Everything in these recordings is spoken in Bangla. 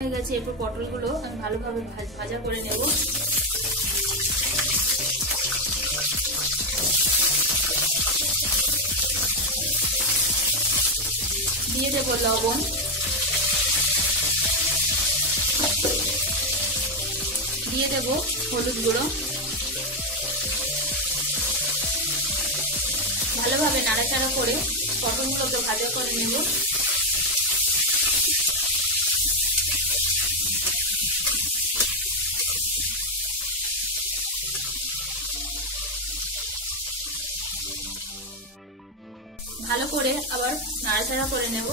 হয়ে গেছে। এরপর পটলগুলো আমি ভালোভাবে ভাজা করে নেব। দিয়ে দেব লবণ, দিয়ে দেব হলুদ গুঁড়ো। ভালোভাবে নাড়াচাড়া করে পটলগুলোকে ভাজা করে নেব। ভালো করে আবার নাড়াচাড়া করে নেব।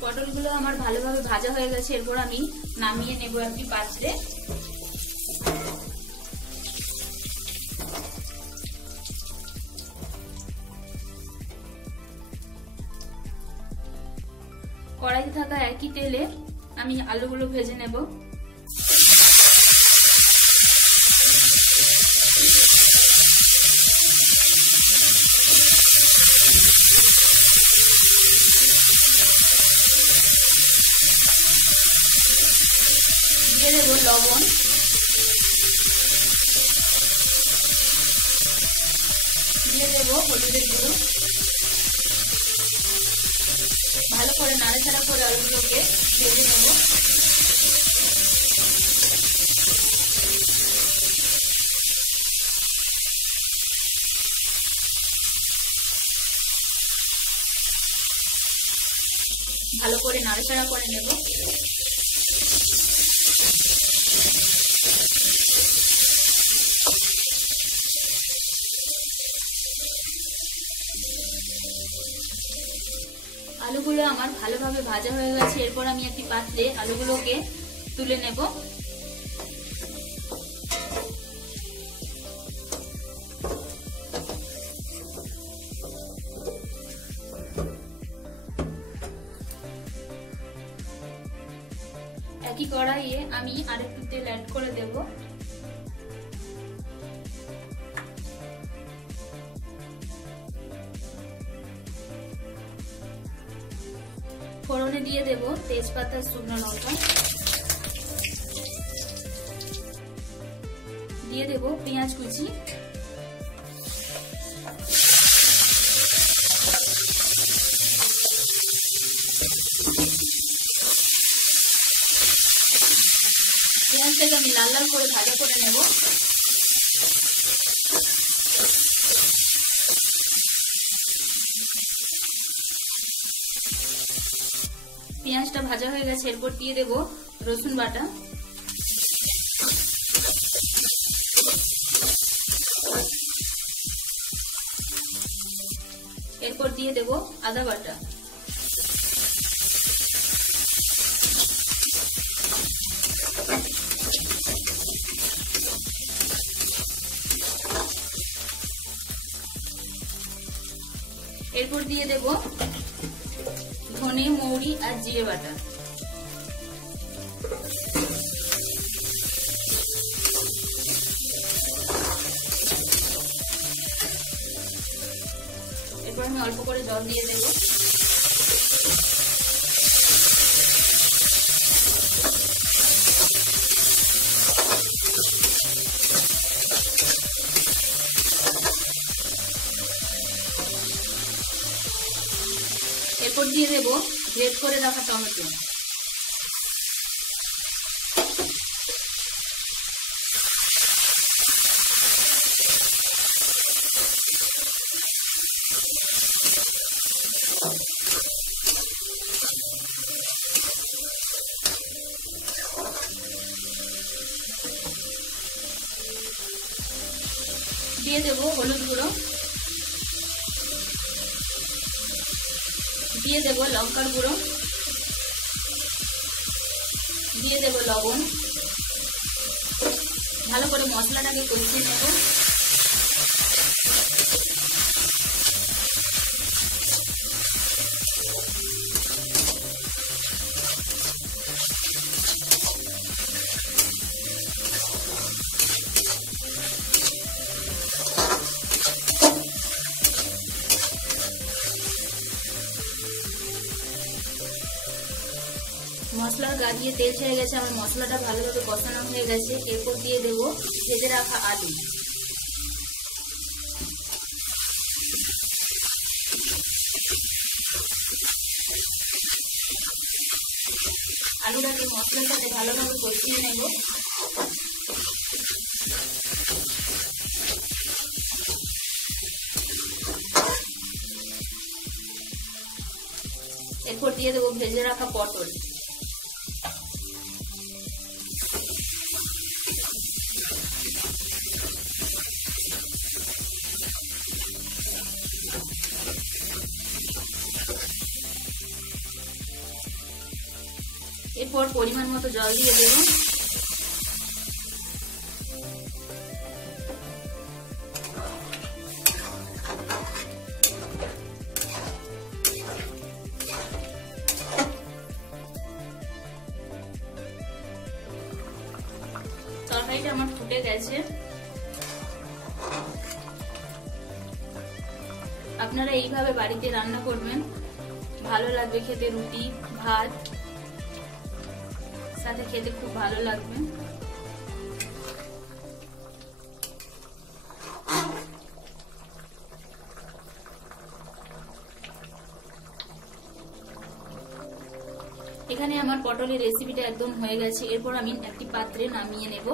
পটলগুলো আমার ভালোভাবে ভাজা হয়ে গেছে। এরপর আমি নামিয়ে নেব একটি পাত্রে। কড়াইতে থাকা একই তেলে আমি আলুগুলো ভেজে নেব। দিয়ে দেব লবণ, দিয়ে দেব হলুদের গুঁড়ো। ভালো করে নাড়াচাড়া করে আলুগুলোকে ভেজে নেব। ভালো করে নাড়াচাড়া করে নেব। আলুগুলো আমার ভালোভাবে ভাজা হয়ে গেছে। এরপর আমি একটি পাত্রে আলুগুলোকে তুলে নেব। একই কড়াইয়ে আমি আরেকটু তেল অ্যাড করে দেব। ফোড়নে দিয়ে দেব তেজপাতা, শুকনো লঙ্কা, দিয়ে দেব পেঁয়াজ কুচি, পেঁয়াজটাকে আমি লাল লাল করে ভাজা করে নেব। পেঁয়াজটা ভাজা হয়ে গেছে। এরপর দিয়ে দেব রসুন বাটা, এরপর দিয়ে দেব আদা বাটা, এরপর দিয়ে দেব ধনে, মৌরি আর জিরে বাটা। এরপর আমি অল্প করে জল দিয়ে দেব। এরপর দিয়ে দেব গ্রেট করে রাখা টমেটো। দিয়ে দেব হলুদ গুঁড়ো, দিয়ে দেব লঙ্কার গুঁড়ো, দিয়ে দেব লবণ। ভালো করে মশলাটাকে কষিয়ে নেব। মশলার গা দিয়ে তেল ছেড়ে গেছে, আমার মশলাটা ভালোভাবে কষানো হয়ে গেছে। এরপর দিয়ে দেবো ভেজে রাখা আলু। আলুটাকে মশলার সাথে ভালোভাবে কষিয়ে নেব। এরপর দিয়ে দেবো ভেজে রাখা পটল। এরপর পরিমাণ মতো জল দিয়ে দেব। তরকারিটা আমার ফুটে গেছে। আপনারা এইভাবে বাড়িতে রান্না করবেন, ভালো লাগবে খেতে। রুটি ভাত সাথে খেতে খুব ভালো লাগবে। এখানে আমার পটলের রেসিপিটা একদম হয়ে গেছে। এরপর আমি একটি পাত্রে নামিয়ে নেব।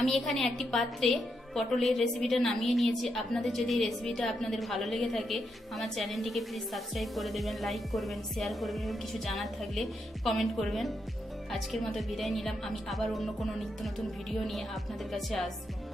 আমি এখানে একটি পাত্রে পটলের রেসিপিটা নামিয়ে নিয়েছি। আপনাদের যদি এই রেসিপিটা আপনাদের ভালো লেগে থাকে আমার চ্যানেলটিকে প্লিজ সাবস্ক্রাইব করে দেবেন, লাইক করবেন, শেয়ার করবেন এবং কিছু জানার থাকলে কমেন্ট করবেন। আজকের মতো বিদায় নিলাম। আমি আবার অন্য কোনো নিত্য নতুন ভিডিও নিয়ে আপনাদের কাছে আসবো।